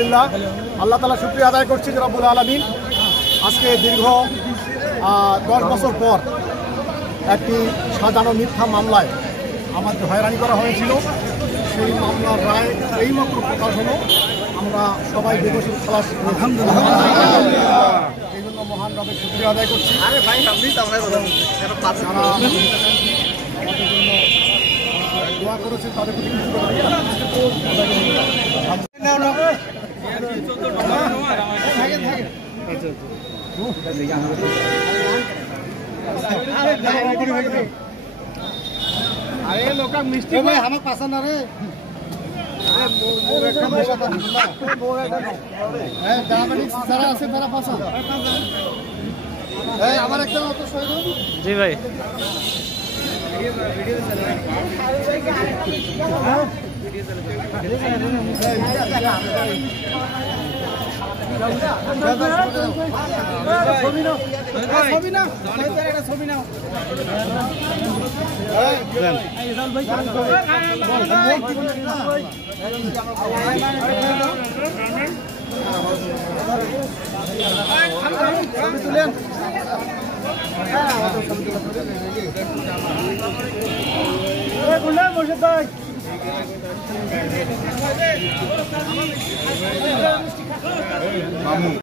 আলহামদুলিল্লাহ আল্লাহ তাআলা শুকরিয়া আদায় করছি যে রব্বুল আলামিন আজকে দীর্ঘ 10 বছর পর একটি সাজানো মিথ্যা মামলায় আমাদের হয়রানি করা হয়েছিল সেই মামলার রায় এইমাত্র প্রকাশ হলো। আমরা সবাই বেকসুর খালাস আলহামদুলিল্লাহ। এই জন্য মহান রবের শুকরিয়া আদায় করছি। যারা আমাদের জন্য দোয়া করেছেন তাদের প্রতি আরে লোক মিষ্টি ভাই আমার পছন্দ রে যারা আছে তারা পছন্দ আমার একটা জি ভাই তুলেন